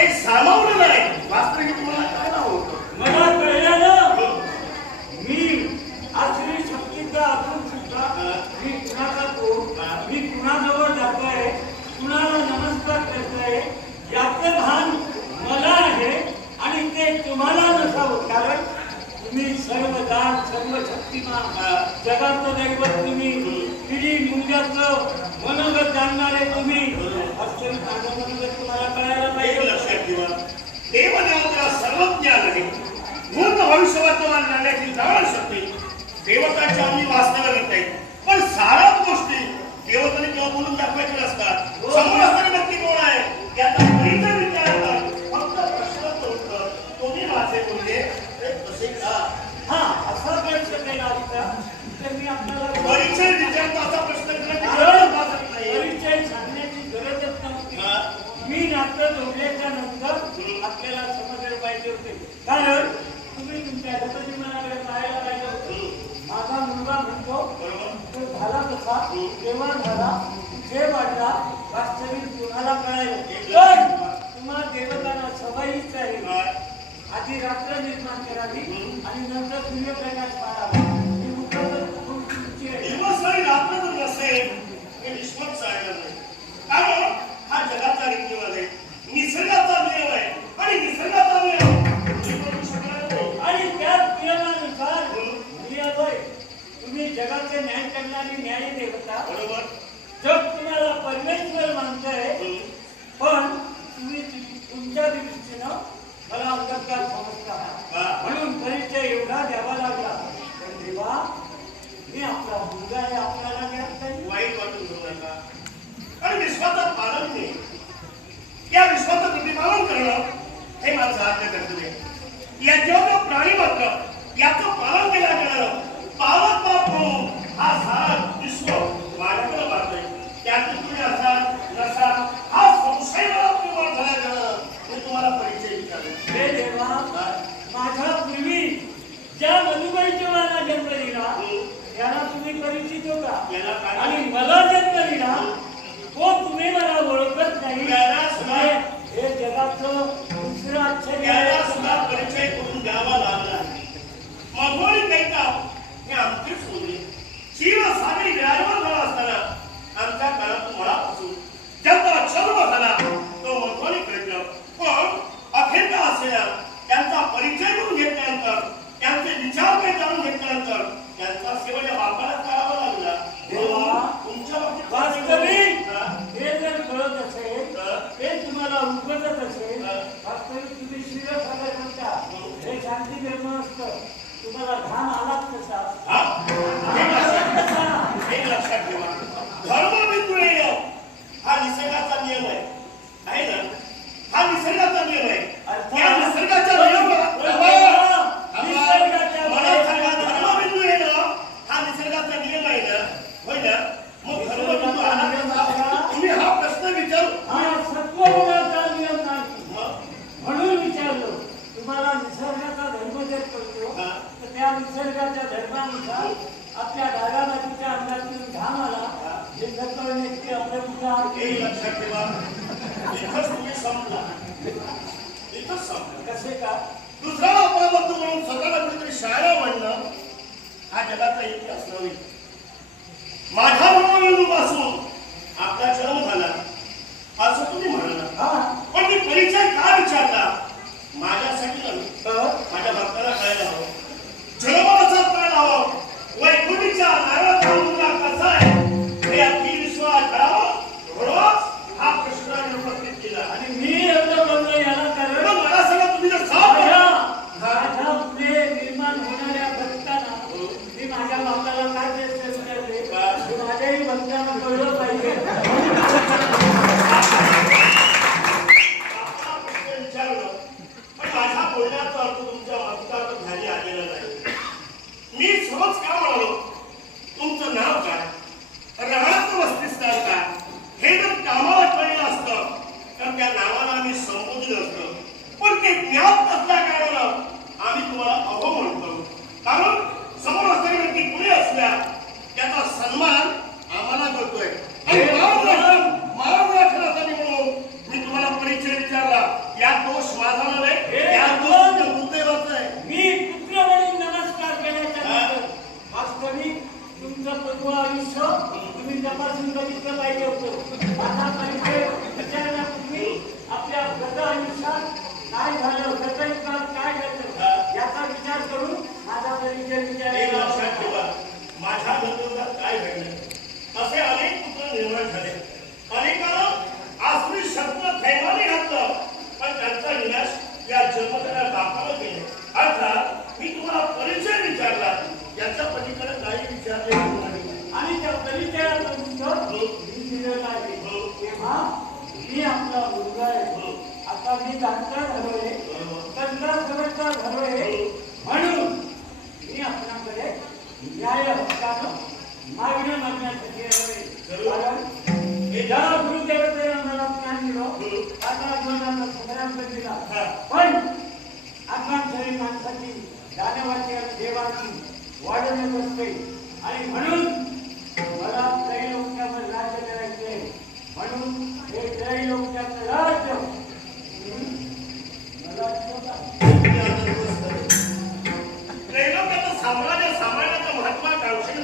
काही सामावलं नाही. वास्तविक तुम्हाला काय नाव होतं? मला कळलं ना मी असली शक्तीचा असून सुद्धा मी कुणाचा तो मी कुणाजवळ जातोय? कुणाला नमस्कार करतोय? याचं भान मला आहे आणि ते तुम्हाला नसावं कारण तुम्ही सर्व दान सर्व शक्तिमान जगाचं दैवत तुम्ही. पिढी मुंग्याचं मनोगत जाणणारे तुम्ही. अत्यंत माझं मनोगत तुम्हाला कळायला एक पाहिजे लक्षात ठेवा देवदेवतेला सर्व ज्ञान आहे भूत भविष्यवर्तमान जाणण्याची जाण शकते. देवताच्या आम्ही वास्तव्य करता येईल पण सारा गोष्टी देवताने किंवा बोलून दाखवायच्या नसतात. समोर असणारी व्यक्ती कोण आहे? याचा परिचय विचारतात फक्त प्रश्नाचं उत्तर. तुम्ही माझे मुलगे ते कसे का? हा असा प्रश्न केला असता तर मी आपल्याला परिचय विचारतो असा प्रश्न नाही. परिचय सांगण्याची गरजच नव्हती. मी नातं जोडल्याच्या नंतर आपल्याला कारण तुम्ही तुमच्या गतजीवनाकडे पाहायला पाहिजे माझा मुलगा म्हणतो तो झाला कसा? तेव्हा झाला? जे वाटला वास्तविक तुम्हाला कळायला पण तुम्हाला देवतांना सवयीच आहे? आधी रात्र निर्माण करावी आणि नंतर सूर्यप्रकाश पाडावा. ही तुमची आहे. रात्र नसेल हे विश्वच चालणार नाही कारण हा जगाचा रीतीवाद आहे निसर्गाचा नियम आहे आणि निसर्गाचा नियम तुम्ही करू शकणार नाही. आणि त्याच नियमानुसार मी आलोय तुम्ही जगाचे न्याय करणारी न्याय देवता बरोबर जग तुम्हाला परमेश्वर मानतंय पण तुम्ही तुमच्या दृष्टीनं मला अंधकार समजता हा. म्हणून परिचय एवढा द्यावा लागला पण देवा मी आपला मुलगा आहे आपल्याला ज्ञात नाही वाईट वाटून घेऊ नका आणि विश्वाचं पालन नाही या विश्वाचं प्रतिपालन करणं हे माझं कर्तव्य. आहे या जेव्हा प्राणी मात्र याचं पालन केलं म्हणून हा सारा विश्व पाहतोय त्यात तुम्ही असाल नसाल हा संशय मला निर्माण झाला गेलं मी तुम्हाला परिचय हे देवा माझ्या पूर्वी ज्या मला जन्म दिला त्याला तुम्ही परिचित होता. आणि मला जन्म दिला तो तुम्ही मला ओळखत नाही. हे दुसरं आश्चर्य सुद्धा परिचय करून द्यावा लागला. मधोरी कैका का आमचे सोडले शिव सागरी विराजमान झाला असताना आमच्या काळात मुळापासून ज्यांचा जन्म झाला तो मधोरी कैक पण अखेरचा असलेला त्यांचा परिचय करून घेतल्यानंतर त्यांचे विचार काही जाणून घेतल्यानंतर त्यांचा सेवा या बापाला करावा लागला म्हणून तुमच्या बाबतीत वास्तविक हा? हे जर कळत असेल हा? हे तुम्हाला उपजत असेल हा. वास्तविक तुम्ही शिवसागर म्हणता हे शांती धर्म असतं तुम्हाला घाम आलाच कसा हा? हे लक्षात घ्या. कसा? हे लक्षात ठेवा धर्मबिंदुरेय हा निसर्गाचा नियम आहे आहे ना हा निसर्गाचा नियम आहे या निसर्गाच्या नियमाला मला सांगा धर्मबिंदुरेय हा निसर्गाचा नियम आहे ना होय ना मग धर्मबिंदू आला कसा? तुम्ही हा प्रश्न विचारू हा सत्वगुणाचा नियम नाही मग म्हणून विचारलो तुम्हाला निसर्गाचा धर्म जर कळतो हा. तर त्या निसर्गाच्या धर्मानुसार आपल्या डाव्या बाजूच्या अंगातून घाम आला हे कळण्याची अप्रतिभा हे लक्षात ठेवा इथंच तुम्ही संपला इथंच संपला कसे का? दुसरा म्हणून स्वतःला कुठेतरी शाळा म्हणणं हा जगाचा इतिहास नव्हे. माझ्या पासून आपला जन्म झाला. असं तुम्ही म्हणाला. पण मी परिचय का विचारला? माझ्यासाठी नव्हे. माझ्या भक्ताला कळायला हवं. जन्माचा कळायला हवं.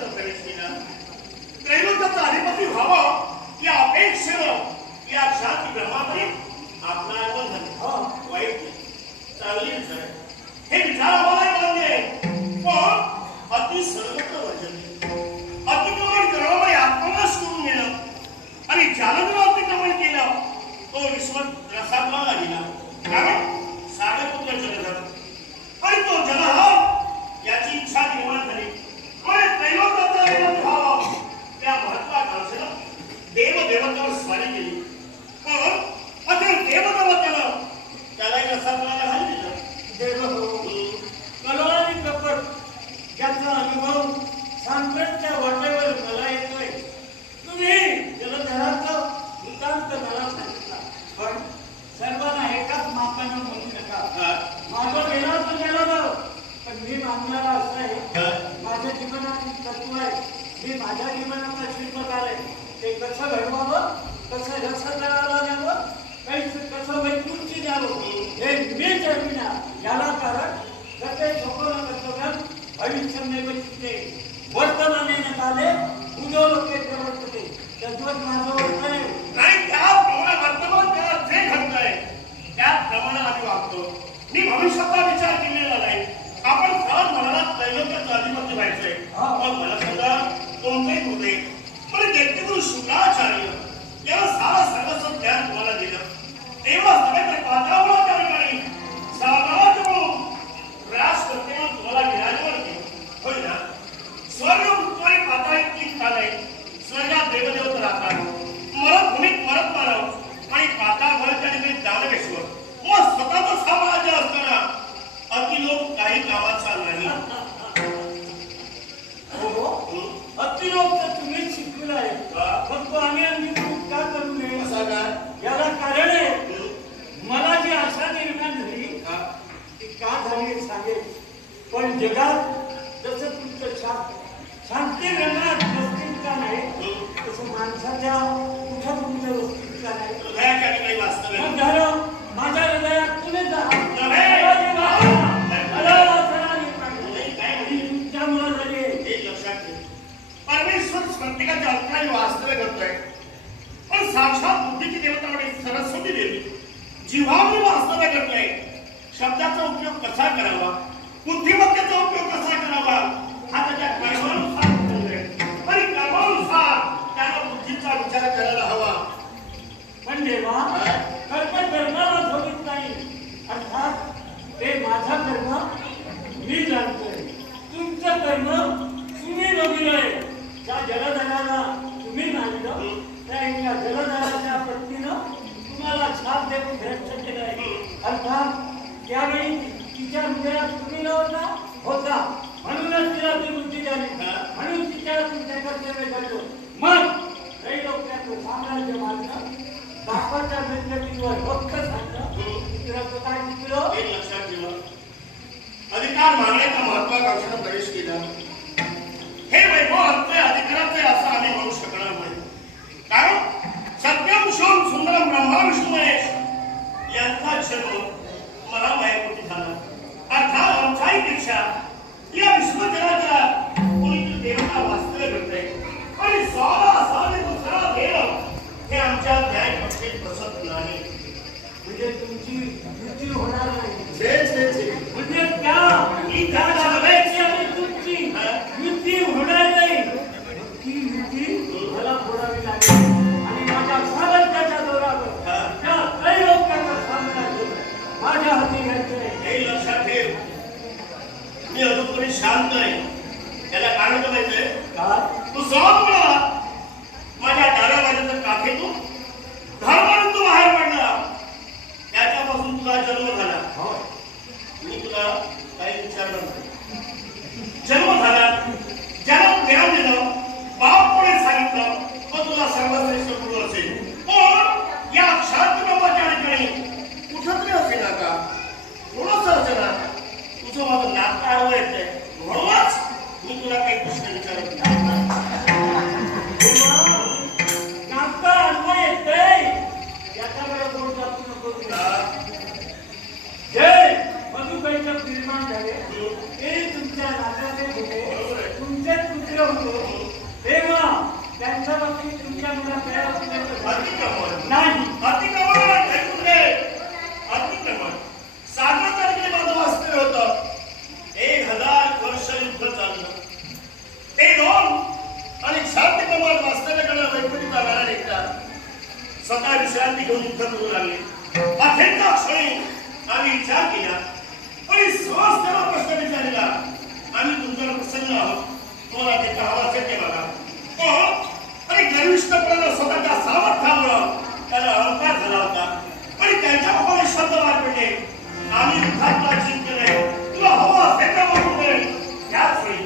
प्रवेश केला त्रैलोक्याचा अधिपती व्हावं या अपेक्षेनं या आपला हो. वाईट. चांगली विचार. हे विचार आम्हाला मान्य पण अति सर्वत्र वर्जन अतिक्रमण करणं आत्मनाश करून घेणं आणि जर अतिक्रमण केलं तो विश्व रसातला गेला कारण सागरपुत्र जलधर आणि तो जलधर याची इच्छा निर्माण झाली आणि त्रैलोक्याचा अधिपती व्हावं त्या महत्वाकांक्षेनं देवदेवतावर स्वारी केली पण अते देवदेवतेनं त्यालाही रसातला घालून दिलं देव हो. कला आणि कपट याचा अनुभव सांप्रतच्या वाटेवर मला येतोय तुम्ही जलधराचा वृत्तांत मला सांगितला पण सर्वांना एकाच मापानं म्हणू नका माझं गेला तर गेला जाऊ पण मी मानणारा असं आहे माझ्या जीवनाची तत्व आहे मी माझ्या जीवनाचा शिल्पकार आहे ते कसं घडवावं कसं रस करायला द्यावं काही कसं वैकुंठी द्यावं हे मी ठरविणार याला कारण जसे प्रवर्तते तद्वत माझं वर्तन आहे नाही त्याप्रमाणे वर्तमान काळात जे घडतंय त्याप्रमाणे आम्ही वागतो. मी भविष्याचा विचार केले नाही आपण सहज म्हणाला त्रैलोक्याचं अधिपती व्हायचंय हा. पण मला सांगा कोणते होते पण व्यक्तिगुरु शुक्राचार्य याला सारा सर्वस्व ज्ञान तुम्हाला दिलं तेव्हा सगळ्याकडे पात्रावला त्या ठिकाणी साम्राज्य म्हणून राष्ट्रपती म्हणून तुम्हाला विराजमान केलं होय ना स्वर्ग उत्तरी पाताळी तीन काल आहे स्वर्गात देवदेवता राहतात मरत भूमीत मरत मानव आणि पाताळ भरत ठिकाणी दानवेश्वर मग स्वतःच साम्राज्य असताना अतिलोक काही कामाचा नाही हो अतिरोग तर तुम्ही शिकवलं आहे फक्त आम्ही अंगीकृत का करू नये असा काय याला कारण आहे मला जी आशा निर्माण झाली ती का झाली हे सांगेल पण जगात जसं तुमचं शा- शांती रंगात वस्तिकता नाही तसं माणसाच्या कुठं तुमचं वस्तिकता नाही हृदयाच्या ठिकाणी वास्तव्य मग झालं माझ्या हृदयात तुम्ही जा नव्हे. मला जी वाट- मला वासना निर्माण झाली. नाही, काय आणि म्हणजे तुमच्यामुळं झाली आहे. हे लक्षात ठेव परमेश्वर प्रत्येकाच्या अंतराने वास्तव्य करतोय. पण साक्षात बुद्धीची देवता म्हणजे सरस्वती देवी. जीवावर वास्तव्य करतोय. शब्दाचा उपयोग कसा करावा? बुद्धिमत्तेचा उपयोग कसा करावा हा त्याच्या कर्मानुसार ठरतोय. आणि कर्मानुसार त्याला बुद्धीचा विचार करायला हवा पण देवा कर्म कर्माला सोडित नाही अर्थात ते माझा कर्म मी जाणतोय तुमचं कर्म तुम्ही बघितलंय त्या जलधराला तुम्ही मानलं त्या एका जलधराच्या पत्नीनं तुम्हाला छाप देऊन भ्रष्ट केलंय अर्थात त्यावेळी तिच्या हृदयात तुम्ही नव्हता होता म्हणूनच तिला ती बुद्धी झाली. म्हणून तिच्या तुमच्या कर्तव्य घडलो मग काही लोकांचं साम्राज्य मानलं बापाच्या मेंदकीवर फक्त सांगलं तिला शिकलो हे लक्षात ठेवा. अधिकार मागण्याच्या महत्वाकांक्षेनं प्रवेश केला. हे वैभव जागृत आहे असं आम्ही म्हणू शकणार नाही. कारण सत्यम शिवम सुंदरम ब्रह्मा विष्णू महेश यांचा जन्म मला मायकोटी झाला. अर्थात आमच्याही पेक्षा या विश्वजनाच्या कोणीतरी देवता वास्तव्य करते आणि सारा सारे दुसरा देव हे आमच्या न्याय पक्षेत बसत नाही. म्हणजे तुमची मृत्यू होणार नाही. म्हणजे शांत आहे त्याला काय म्हटलं पाहिजे तू जाऊन स्वतः विश्रांती घेऊन युद्धात होऊ लागले. अत्यंत क्षणी आम्ही विचार केला आणि सहज त्यांना प्रश्न विचारला. आम्ही तुमच्यावर प्रसन्न आहोत. तुम्हाला ते कहावा असेल ते बघा हो, आणि गर्विष्ठपणा स्वतःच्या सामर्थ्यामुळं त्याला अहंकार झाला होता. आणि त्यांच्या बाबाने शब्द मार पडले. आम्ही युद्धात आहे तुला हवं असेल तर याच वेळी